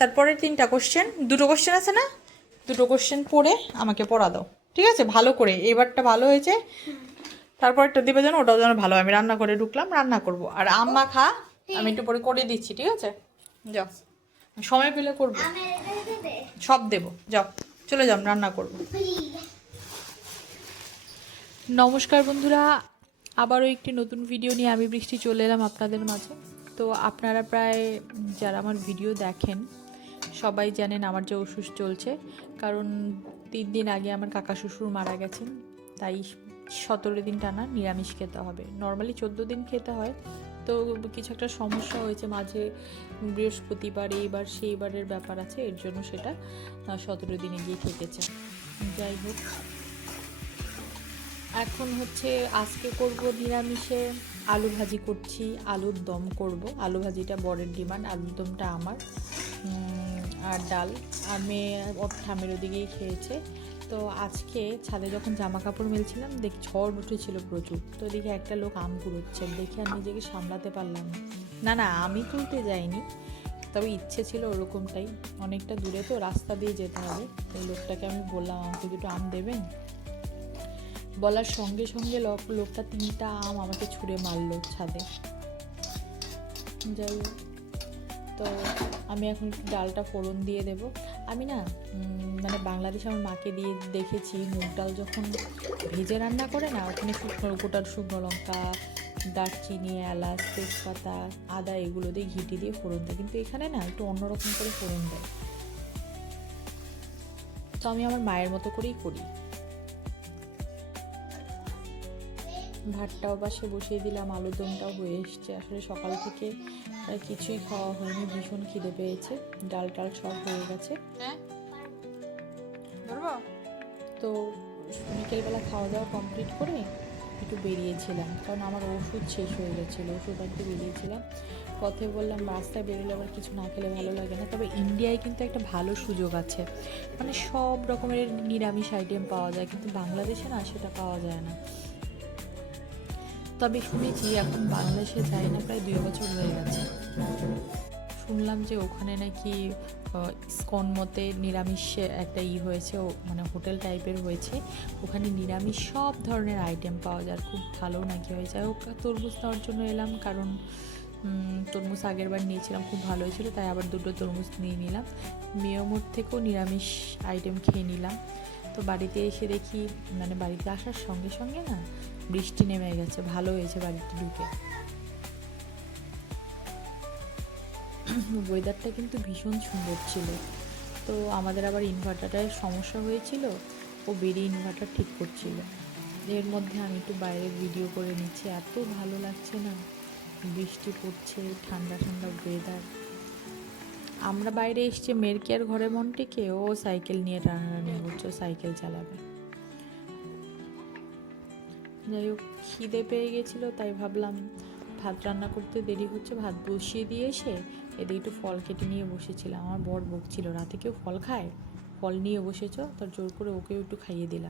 তারপরে 3টা question, 2টো question আছে না, 2টো কোশ্চেন পড়ে আমাকে পড়া দাও, ঠিক আছে? ভালো করে, এবারটা ভালো হয়েছে, তারপরটা দেবে যেন, ওটাও যেন ভালো হয়। আমি রান্না করে ঢুকলাম, রান্না করব। আর আম্মা খা, আমি একটু পরে করে দিচ্ছি, ঠিক আছে? যাও, সময় পেলে করবো, সব দেবো। যাও, চলে যাও, রান্না করবো। নমস্কার বন্ধুরা, আবারও একটি নতুন ভিডিও নিয়ে আমি বৃষ্টি চলে এলাম আপনাদের মাঝে। তো আপনারা প্রায় যারা আমার ভিডিও দেখেন সবাই জানেন আমার যে অসুখ চলছে, কারণ 3 দিন আগে আমার কাকা শ্বশুর মারা গেছেন, তাই 17 দিন টানা নিরামিষ খেতে হবে। নর্মালি 14 দিন খেতে হয়, তো কিছু একটা সমস্যা হয়েছে মাঝে, বৃহস্পতিবার এইবার সেইবারের ব্যাপার আছে, এর জন্য সেটা 17 দিনে গিয়ে ঠেকেছে। যাই হোক, এখন হচ্ছে আজকে করব নিরামিষে আলু ভাজি করছি, আলুর দম করব। আলু ভাজিটা বরের ডিমান্ড, আলুর দমটা আমার। আর ডাল আমি ওর ঠামের ওদিকেই খেয়েছে। তো আজকে ছাদে যখন জামা কাপড় মেলছিলাম দেখি ঝড় উঠেছিল প্রচুর, তো দেখি একটা লোক আম কুড়োচ্ছে, দেখে আমি নিজেকে সামলাতে পারলাম না। না, আমি তুলতে যাইনি, তবে ইচ্ছে ছিল ওরকমটাই। অনেকটা দূরে তো, রাস্তা দিয়ে যেতে হবে। তো লোকটাকে আমি বললাম আমাকে দুটো আম দেবেন। বলার সঙ্গে সঙ্গে লোকটা 3টা আম আমাকে ছুঁড়ে মারলো ছাদে। যাই হোক, তো আমি এখন ডালটা ফোড়ন দিয়ে দেব। আমি না মানে বাংলাদেশে আমার মাকে দিয়ে দেখেছি, মুগ ডাল যখন ভেজে রান্না করে না, ওখানে শুকনো লঙ্কা, দারচিনি, এলাচ, তেজপাতা, আদা এগুলো দিয়ে ঘিটি দিয়ে ফোড়ন দেয়, কিন্তু এখানে না একটু অন্যরকম করে ফোড়ন দেয়। তো আমি আমার মায়ের মতো করেই করি। ভাতটাও পাশে বসিয়ে দিলাম, আলুর দমটাও হয়ে এসছে। আসলে সকাল থেকে কিছুই খাওয়া হয়নি, ভীষণ খিদে পেয়েছে। ডাল টাল সব হয়ে গেছে। তো বিকেলবেলা খাওয়া দাওয়া কমপ্লিট করে একটু বেরিয়েছিলাম, কারণ আমার ওষুধ শেষ হয়ে গেছিলো, ওষুধ আনতে বেরিয়েছিলাম। পথে বললাম রাস্তায় বেরোলে আবার কিছু না খেলে ভালো লাগে না। তবে ইন্ডিয়ায় কিন্তু একটা ভালো সুযোগ আছে, মানে সব রকমের নিরামিষ আইটেম পাওয়া যায়, কিন্তু বাংলাদেশে না সেটা পাওয়া যায় না। তবে শুনেছি এখন বাংলাদেশে যাই না প্রায় 2 বছর হয়ে গেছে। শুনলাম যে ওখানে নাকি ইসকন মতে নিরামিষ একটা হয়েছে, মানে হোটেল টাইপের হয়েছে, ওখানে নিরামিষ সব ধরনের আইটেম পাওয়া যায়, খুব ভালো নাকি হয়ে যায়। তরমুজ নেওয়ার জন্য এলাম, কারণ তরমুজ আগের বার নিয়েছিলাম, খুব ভালো হয়েছিল, তাই আবার 2টো তরমুজ নিয়ে নিলাম। মেয়মোর থেকেও নিরামিষ আইটেম খেয়ে নিলাম। তো বাড়িতে এসে দেখি, মানে বাড়িতে আসার সঙ্গে সঙ্গে না বৃষ্টি নেমে গেছে, ভালো হয়েছে বাড়িতে ঢুকে। ওয়েদারটা কিন্তু ভীষণ সুন্দর ছিল। তো আমাদের আবার ইনভার্টারের সমস্যা হয়েছিল, ও বেরিয়ে ইনভার্টার ঠিক করছিল। এর মধ্যে আমি একটু বাইরের ভিডিও করে নিচ্ছি, এত ভালো লাগছে না, বৃষ্টি পড়ছে, ঠান্ডা ঠান্ডা ওয়েদার। আমরা বাইরে এসছি মেরকিয়ার ঘরে মন্টিকে, ও সাইকেল নিয়ে টানাটানি করছে, সাইকেল চালাবে। যাই হোক, খিদে পেয়ে গেছিলো, তাই ভাবলাম ভাত রান্না করতে দেরি হচ্ছে, ভাত বসিয়ে দিয়ে এসে এদিকে একটু ফল কেটে নিয়ে বসেছিলাম। আমার বর বকছিল, রাতে কেউ ফল খায়, ফল নিয়ে বসেছ, তার জোর করে ওকেও একটু খাইয়ে দিলাম।